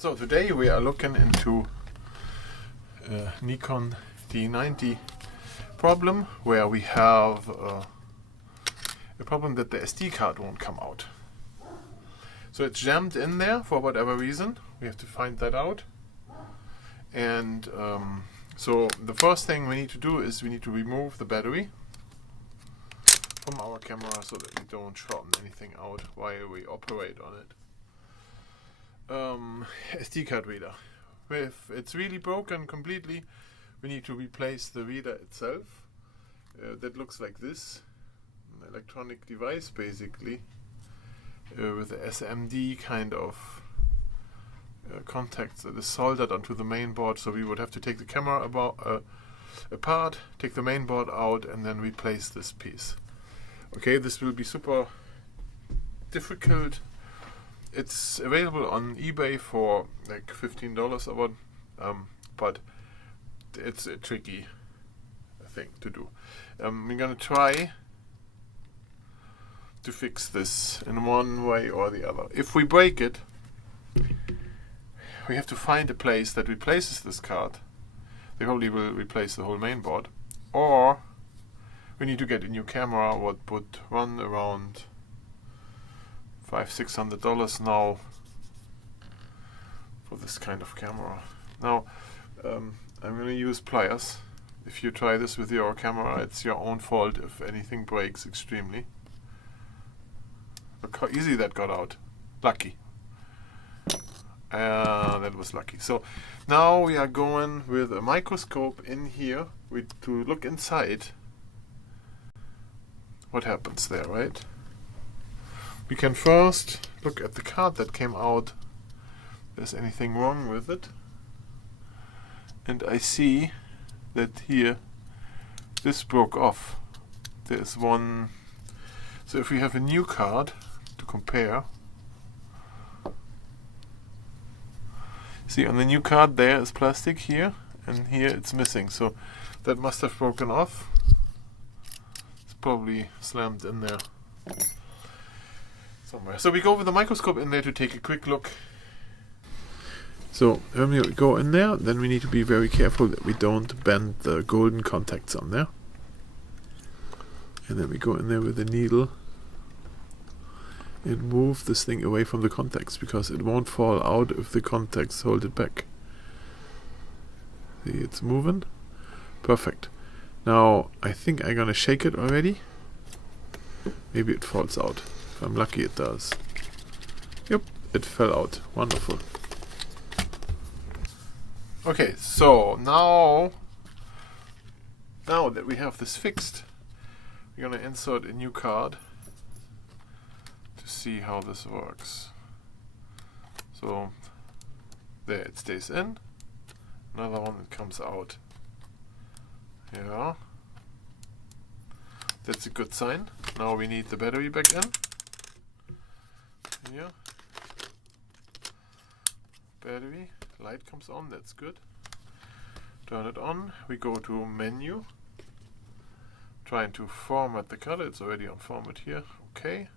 So today we are looking into Nikon D90 problem, where we have a problem that the SD card won't come out. So it's jammed in there for whatever reason. We have to find that out. And so the first thing we need to do is we need to remove the battery from our camera so that we don't shorten anything out while we operate on it. SD card reader. If it's really broken completely, we need to replace the reader itself. That looks like this, an electronic device basically, with a SMD kind of contacts that is soldered onto the main board. So we would have to take the camera apart, take the main board out, and then replace this piece. Okay, this will be super difficult. It's available on eBay for like $15 or what, but it's a tricky thing to do. We're gonna try to fix this in one way or the other. If we break it, we have to find a place that replaces this card. They probably will replace the whole main board, or we need to get a new camera, what would run around $500–600 now for this kind of camera. Now I'm going to use pliers. If you try this with your camera, it's your own fault if anything breaks extremely. Look how easy that got out. Lucky. That was lucky. So now we are going with a microscope in here to look inside what happens there, right? We can first look at the card that came out. If there's anything wrong with it. And I see that here this broke off. There's one. So if we have a new card to compare, see, on the new card there is plastic here, and here it's missing. So that must have broken off. It's probably slammed in there somewhere. So we go with the microscope in there to take a quick look. So when we go in there, then we need to be very careful that we don't bend the golden contacts on there. And then we go in there with a needle and move this thing away from the contacts, because it won't fall out if the contacts hold it back. See, it's moving. Perfect. Now I think I'm gonna shake it already. Maybe it falls out. If I'm lucky, it does. Yep, it fell out. Wonderful. Okay, so now that we have this fixed, we're gonna insert a new card to see how this works. So there it stays in. Another one that comes out. Yeah. That's a good sign. Now we need the battery back in. Here. Battery. Light comes on, that's good. Turn it on. We go to menu. Trying to format the color. It's already on format here. Okay.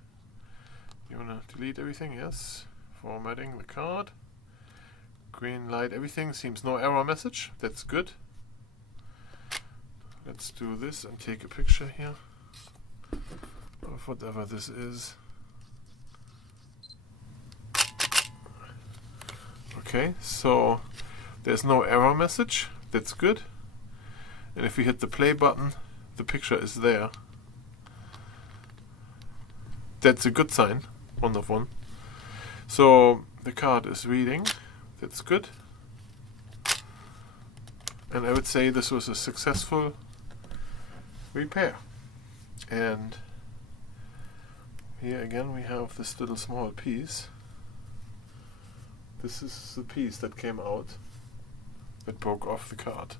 You wanna delete everything? Yes. Formatting the card. Green light, everything. Seems no error message. That's good. Let's do this and take a picture here of whatever this is. Okay, so there's no error message. That's good. And if we hit the play button, the picture is there. That's a good sign. Wonderful. So the card is reading. That's good. And I would say this was a successful repair. And here again we have this little small piece. This is the piece that came out that broke off the card.